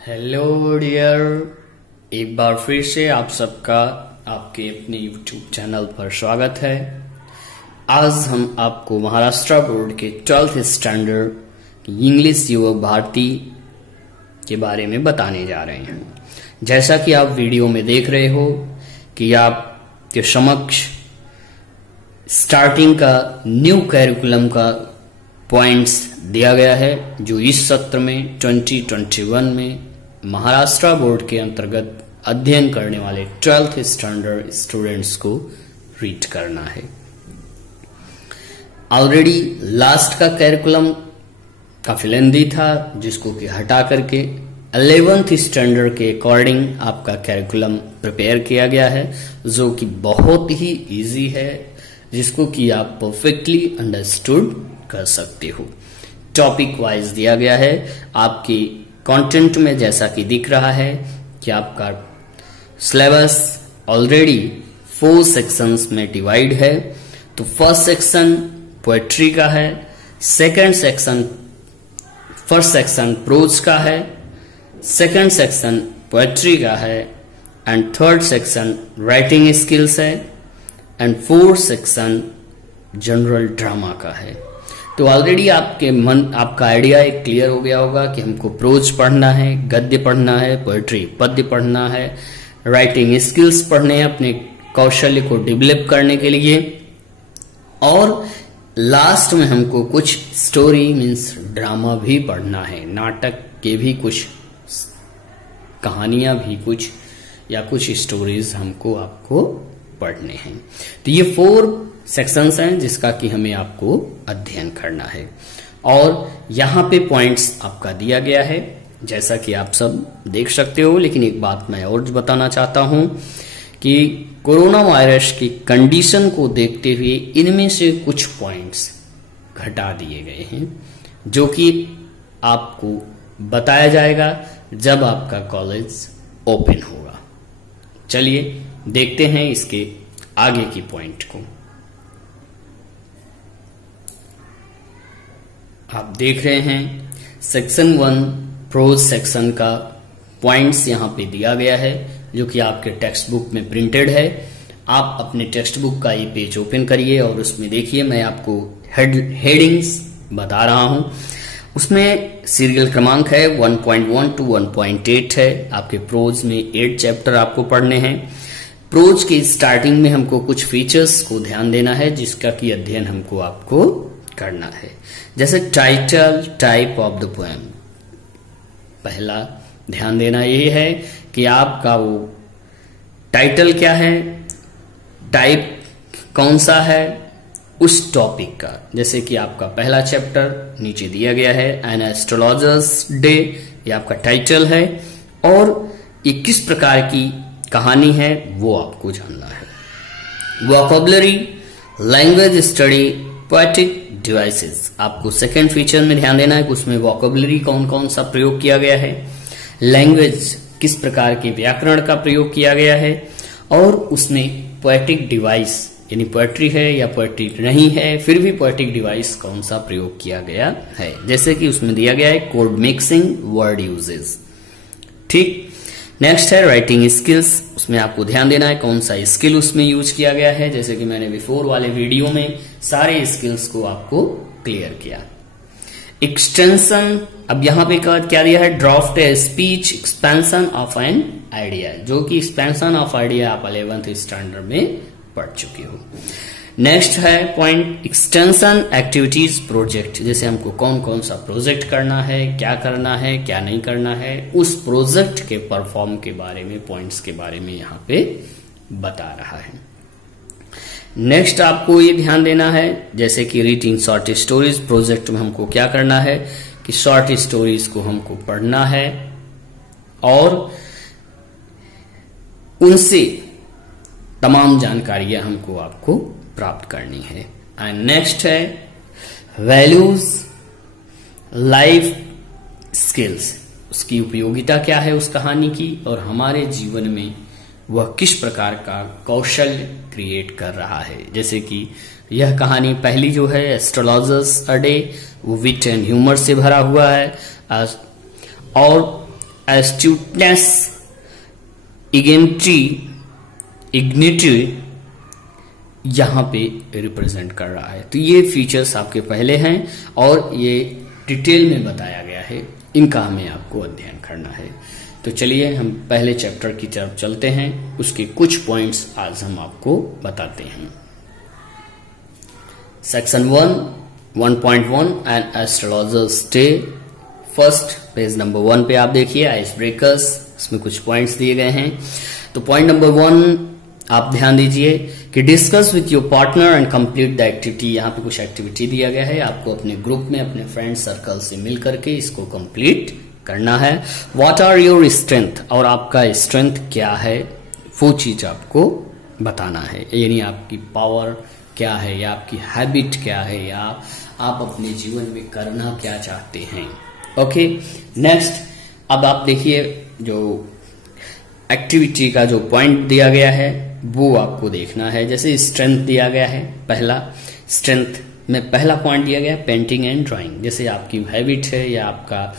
Hello dear, एक बार फिर से आप सबका आपके अपने YouTube चैनल पर स्वागत है। आज हम आपको महाराष्ट्र बोर्ड के 12th स्टैंडर्ड इंग्लिश युवक भारती के बारे में बताने जा रहे हैं। जैसा कि आप वीडियो में देख रहे हो कि आपके समक्ष स्टार्टिंग का न्यू कैरिकुलम का पॉइंट्स दिया गया है, जो इस सत्र में 2021 में महाराष्ट्र बोर्ड के अंतर्गत अध्ययन करने वाले 12th स्टैंडर्ड स्टूडेंट्स को रीड करना है। ऑलरेडी लास्ट का कैरिकुलम काफी लेंथी था, जिसको कि हटा करके 11th स्टैंडर्ड के अकॉर्डिंग आपका कैरिकुलम प्रिपेयर किया गया है, जो कि बहुत ही इजी है, जिसको कि आप परफेक्टली अंडरस्टूड कर सकते हो। टॉपिक वाइज दिया गया है आपकी कंटेंट में, जैसा कि दिख रहा है कि आपका सिलेबस ऑलरेडी 4 सेक्शंस में डिवाइड है। तो फर्स्ट सेक्शन पोएट्री का है, फर्स्ट सेक्शन प्रोज का है, सेकंड सेक्शन पोएट्री का है, and third section writing skills है, and fourth section general drama का है। तो ऑलरेडी आपका आइडिया एक क्लियर हो गया होगा कि हमको प्रोज पढ़ना है, गद्य पढ़ना है, पोएट्री पद्य पढ़ना है, राइटिंग स्किल्स पढ़ने हैं अपने कौशल्य को डेवलप करने के लिए, और लास्ट में हमको कुछ स्टोरी मीन्स ड्रामा भी पढ़ना है, नाटक के भी कुछ कहानियां भी कुछ या कुछ स्टोरीज हमको आपको पढ़ने हैं। तो ये 4 सेक्शंस हैं जिसका कि हमें आपको अध्ययन करना है, और यहाँ पे पॉइंट्स आपका दिया गया है जैसा कि आप सब देख सकते हो। लेकिन एक बात मैं और बताना चाहता हूं कि कोरोना वायरस की कंडीशन को देखते हुए इनमें से कुछ पॉइंट्स घटा दिए गए हैं, जो कि आपको बताया जाएगा जब आपका कॉलेज ओपन होगा। चलिए देखते हैं इसके आगे की पॉइंट को। आप देख रहे हैं सेक्शन 1 प्रोज सेक्शन का पॉइंट्स यहाँ पे दिया गया है, जो कि आपके टेक्स्ट बुक में प्रिंटेड है। आप अपने टेक्स्ट बुक का ये पेज ओपन करिए और उसमें देखिए, मैं आपको हेडिंग्स बता रहा हूं। उसमें सीरियल क्रमांक है 1.1 to 1.8 है। आपके प्रोज में 8 चैप्टर आपको पढ़ने हैं। प्रोज की स्टार्टिंग में हमको कुछ फीचर्स को ध्यान देना है, जिसका कि अध्ययन हमको आपको करना है। जैसे title, type of the poem. पहला ध्यान देना ये है कि आपका वो टाइटल क्या है, टाइप कौन सा है उस टॉपिक का। जैसे कि आपका पहला चैप्टर नीचे दिया गया है एन एस्ट्रोलॉजर्स डे, ये आपका टाइटल है, और ये किस प्रकार की कहानी है वो आपको जानना है। Vocabulary, language study, poetic devices. आपको सेकंड फीचर में ध्यान देना है कि उसमें वोकैबुलरी कौन कौन सा प्रयोग किया गया है, लैंग्वेज किस प्रकार के व्याकरण का प्रयोग किया गया है, और उसमें पोएटिक डिवाइस यानी पोएट्री है या पोएट्री नहीं है, फिर भी पोएटिक डिवाइस कौन सा प्रयोग किया गया है। जैसे कि उसमें दिया गया है कोड मिक्सिंग, वर्ड यूजेस। ठीक, नेक्स्ट है राइटिंग स्किल्स। उसमें आपको ध्यान देना है कौन सा स्किल उसमें यूज किया गया है। जैसे कि मैंने बिफोर वाले वीडियो में सारे स्किल्स को आपको क्लियर किया। एक्सटेंशन, अब यहाँ पे क्या दिया है, ड्राफ्ट है speech expansion of an idea, जो कि एक्सपेंशन ऑफ आइडिया आप 11th स्टैंडर्ड में पढ़ चुके हो। नेक्स्ट है पॉइंट एक्सटेंशन एक्टिविटीज प्रोजेक्ट। जैसे हमको कौन कौन सा प्रोजेक्ट करना है, क्या करना है, क्या नहीं करना है, उस प्रोजेक्ट के परफॉर्म के बारे में, पॉइंट्स के बारे में यहाँ पे बता रहा है। नेक्स्ट आपको ये ध्यान देना है, जैसे कि रीडिंग शॉर्ट स्टोरीज। प्रोजेक्ट में हमको क्या करना है कि शॉर्ट स्टोरीज को हमको पढ़ना है और उनसे तमाम जानकारियां हमको आपको प्राप्त करनी है। एंड नेक्स्ट है वैल्यूज, लाइफ स्किल्स। उसकी उपयोगिता क्या है उस कहानी की, और हमारे जीवन में वह किस प्रकार का कौशल क्रिएट कर रहा है। जैसे कि यह कहानी पहली जो है एस्ट्रोलॉजर्स अ डे, वो विट एंड ह्यूमर से भरा हुआ है, और एस्ट्यूटनेस, इग्निटी यहां पे रिप्रेजेंट कर रहा है। तो ये फीचर्स आपके पहले हैं और ये डिटेल में बताया गया है, इनका हमें आपको अध्ययन करना है। तो चलिए हम पहले चैप्टर की तरफ चलते हैं, उसके कुछ पॉइंट्स आज हम आपको बताते हैं। Section 1.1 and astrologers day. First page number 1 पे आप देखिए आइस ब्रेकर्स, इसमें कुछ पॉइंट्स दिए गए हैं। तो पॉइंट नंबर 1 आप ध्यान दीजिए कि discuss with your partner and complete the activity. यहाँ पे कुछ एक्टिविटी दिया गया है, आपको अपने ग्रुप में अपने फ्रेंड सर्कल से मिल करके इसको कंप्लीट करना है। व्हाट आर योर स्ट्रेंथ, और आपका स्ट्रेंथ क्या है वो चीज आपको बताना है, यानी आपकी पावर क्या है या आपकी हैबिट क्या है या आप अपने जीवन में करना क्या चाहते हैं। ओके, नेक्स्ट अब आप देखिए जो एक्टिविटी का जो पॉइंट दिया गया है वो आपको देखना है। जैसे स्ट्रेंथ दिया गया है, पहला स्ट्रेंथ में पहला पॉइंट दिया गया है पेंटिंग एंड ड्राइंग। जैसे आपकी हैबिट है या आपका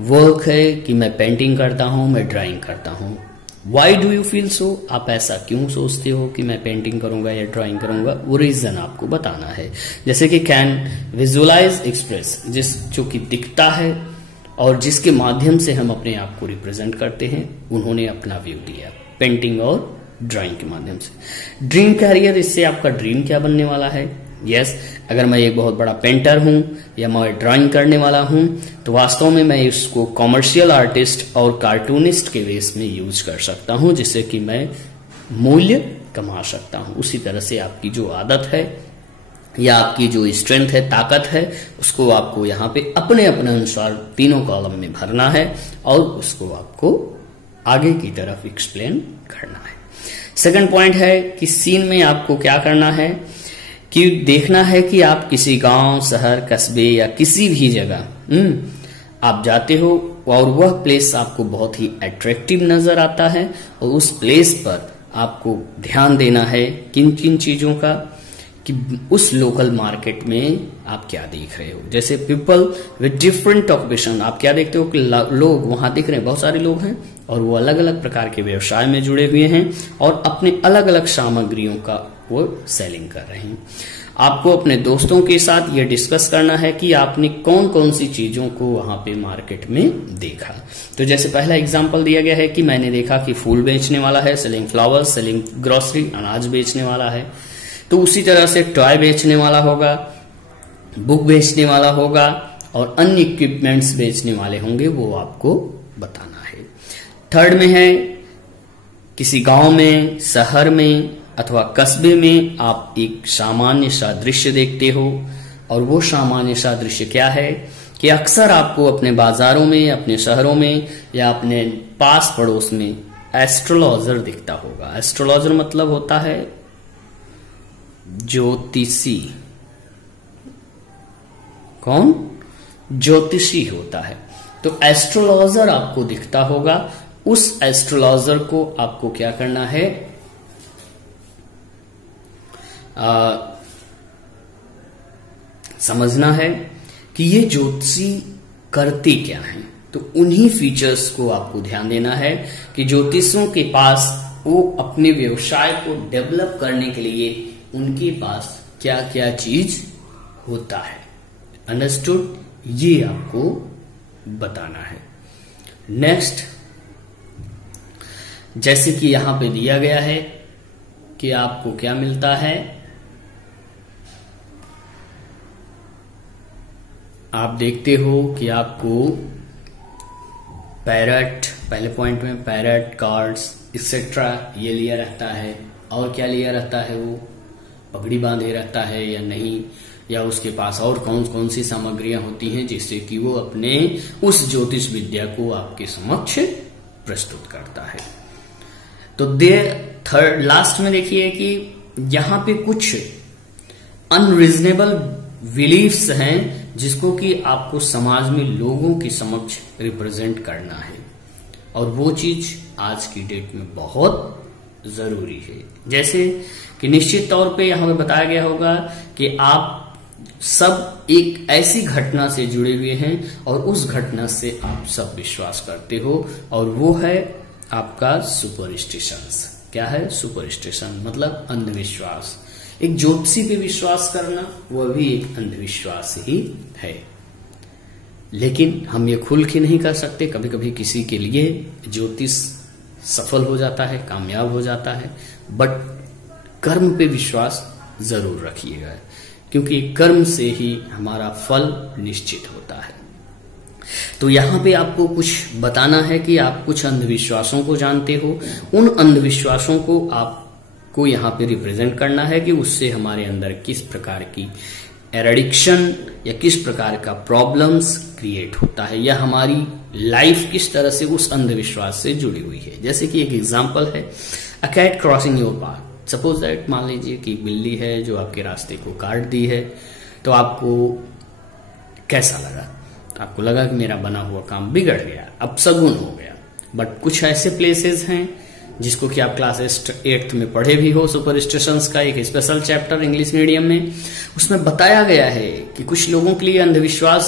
वर्क है कि मैं पेंटिंग करता हूं, मैं ड्राइंग करता हूं। Why do you feel so, आप ऐसा क्यों सोचते हो कि मैं पेंटिंग करूंगा या ड्राइंग करूंगा, वो रीजन आपको बताना है। जैसे कि कैन विजुअलाइज एक्सप्रेस, जो कि दिखता है और जिसके माध्यम से हम अपने आप को रिप्रेजेंट करते हैं, उन्होंने अपना व्यू दिया पेंटिंग और ड्राइंग के माध्यम से। ड्रीम कैरियर, इससे आपका ड्रीम क्या बनने वाला है। यस, अगर मैं एक बहुत बड़ा पेंटर हूं या मैं ड्राइंग करने वाला हूं तो वास्तव में मैं इसको कॉमर्शियल आर्टिस्ट और कार्टूनिस्ट के बेस में यूज कर सकता हूं, जिससे कि मैं मूल्य कमा सकता हूं। उसी तरह से आपकी जो आदत है या आपकी जो स्ट्रेंथ है, ताकत है, उसको आपको यहाँ पे अपने अपने अनुसार तीनों कॉलम में भरना है और उसको आपको आगे की तरफ एक्सप्लेन करना है। सेकंड पॉइंट है कि सीन में आपको क्या करना है कि देखना है कि आप किसी गांव, शहर, कस्बे या किसी भी जगह आप जाते हो और वह प्लेस आपको बहुत ही अट्रैक्टिव नजर आता है और उस प्लेस पर आपको ध्यान देना है किन किन चीजों का, कि उस लोकल मार्केट में आप क्या देख रहे हो। जैसे पीपल विद डिफरेंट ऑक्यूपेशन, आप क्या देखते हो कि लोग वहां दिख रहे हैं, बहुत सारे लोग हैं और वो अलग अलग प्रकार के व्यवसाय में जुड़े हुए हैं और अपने अलग अलग सामग्रियों का वो सेलिंग कर रहे हैं। आपको अपने दोस्तों के साथ ये डिस्कस करना है कि आपने कौन कौन सी चीजों को वहां पे मार्केट में देखा। तो जैसे पहला एग्जांपल दिया गया है कि मैंने देखा कि फूल बेचने वाला है, सेलिंग फ्लावर्स, सेलिंग ग्रोसरी, अनाज बेचने वाला है। तो उसी तरह से टॉय बेचने वाला होगा, बुक बेचने वाला होगा और अन्य इक्विपमेंट्स बेचने वाले होंगे, वो आपको बताना है। थर्ड में है किसी गांव में, शहर में अथवा कस्बे में आप एक सामान्य सा दृश्य देखते हो और वो सामान्य सा दृश्य क्या है कि अक्सर आपको अपने बाजारों में, अपने शहरों में या अपने पास पड़ोस में एस्ट्रोलॉजर दिखता होगा। एस्ट्रोलॉजर मतलब होता है ज्योतिषी। कौन? ज्योतिषी होता है। तो एस्ट्रोलॉजर आपको दिखता होगा। उस एस्ट्रोलॉजर को आपको क्या करना है, समझना है कि ये ज्योतिषी करते क्या हैं। तो उन्हीं फीचर्स को आपको ध्यान देना है कि ज्योतिषियों के पास वो अपने व्यवसाय को डेवलप करने के लिए उनके पास क्या क्या चीज होता है। अंडरस्टूड? ये आपको बताना है। नेक्स्ट, जैसे कि यहां पे दिया गया है कि आपको क्या मिलता है, आप देखते हो कि आपको पैरट, पहले पॉइंट में पैरट, कार्ड्स एक्सेट्रा ये लिया रहता है। और क्या लिया रहता है, वो पगड़ी बांधे रहता है या नहीं, या उसके पास और कौन कौन सी सामग्रियां होती हैं जिससे कि वो अपने उस ज्योतिष विद्या को आपके समक्ष प्रस्तुत करता है। तो थर्ड लास्ट में देखिए कि यहां पे कुछ अनरीजनेबल बिलीफ्स हैं जिसको कि आपको समाज में लोगों के समक्ष रिप्रेजेंट करना है और वो चीज आज की डेट में बहुत जरूरी है। जैसे कि निश्चित तौर पे यहां पे बताया गया होगा कि आप सब एक ऐसी घटना से जुड़े हुए हैं और उस घटना से आप सब विश्वास करते हो, और वो है आपका सुपरस्टिशंस। क्या है? सुपरस्टिशन मतलब अंधविश्वास। एक ज्योतिषी पे विश्वास करना वह भी एक अंधविश्वास ही है। लेकिन हम ये खुल के नहीं कर सकते। कभी कभी किसी के लिए ज्योतिष सफल हो जाता है, कामयाब हो जाता है, बट कर्म पे विश्वास जरूर रखिएगा, क्योंकि कर्म से ही हमारा फल निश्चित होता है। तो यहाँ पे आपको कुछ बताना है कि आप कुछ अंधविश्वासों को जानते हो। उन अंधविश्वासों को आपको यहाँ पे रिप्रेजेंट करना है कि उससे हमारे अंदर किस प्रकार की एडिक्शन या किस प्रकार का प्रॉब्लम्स क्रिएट होता है, या हमारी लाइफ किस तरह से उस अंधविश्वास से जुड़ी हुई है। जैसे कि एक एग्जांपल है, a cat crossing your path. Suppose that, मान लीजिए कि बिल्ली है जो आपके रास्ते को काट दी है, तो आपको कैसा लगा? आपको लगा कि मेरा बना हुआ काम बिगड़ गया, अपशगुन हो गया। बट कुछ ऐसे प्लेसेस हैं जिसको कि आप क्लास 8th में पढ़े भी हो, सुपरस्टिशंस का एक स्पेशल चैप्टर इंग्लिश मीडियम में, उसमें बताया गया है कि कुछ लोगों के लिए अंधविश्वास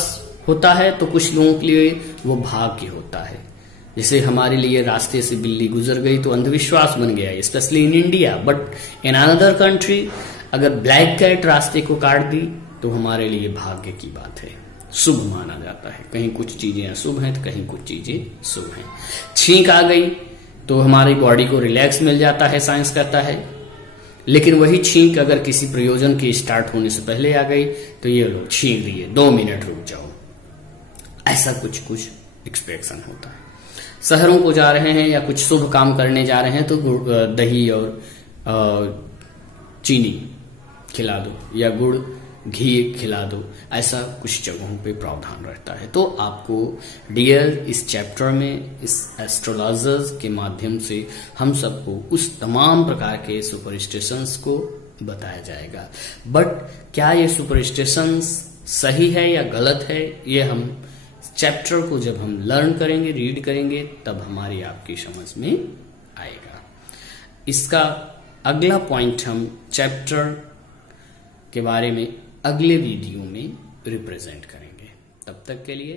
होता है तो कुछ लोगों के लिए वो भाग्य होता है। जैसे हमारे लिए रास्ते से बिल्ली गुजर गई तो अंधविश्वास बन गया, specially in India. But in another country अगर ब्लैक कैट रास्ते को काट दी तो हमारे लिए भाग्य की बात है, शुभ माना जाता है। कहीं कुछ चीजें अशुभ हैं तो कहीं कुछ चीजें शुभ हैं। छींक आ गई तो हमारी बॉडी को रिलैक्स मिल जाता है, साइंस कहता है। लेकिन वही छींक अगर किसी प्रयोजन के स्टार्ट होने से पहले आ गई तो ये लोग छींक दिए, 2 मिनट रुक जाओ, ऐसा कुछ कुछ एक्सप्रेशन होता है। शहरों को जा रहे हैं या कुछ शुभ काम करने जा रहे हैं तो दही और चीनी खिला दो या गुड़ घी खिला दो, ऐसा कुछ जगहों पे प्रावधान रहता है। तो आपको डियर इस चैप्टर में इस एस्ट्रोलॉजर्स के माध्यम से हम सबको उस तमाम प्रकार के सुपरस्टिशंस को बताया जाएगा। बट क्या ये सुपरस्टिशंस सही है या गलत है, ये हम चैप्टर को जब हम लर्न करेंगे, रीड करेंगे, तब हमारी आपकी समझ में आएगा। इसका अगला पॉइंट हम चैप्टर के बारे में अगले वीडियो में रिप्रेजेंट करेंगे। तब तक के लिए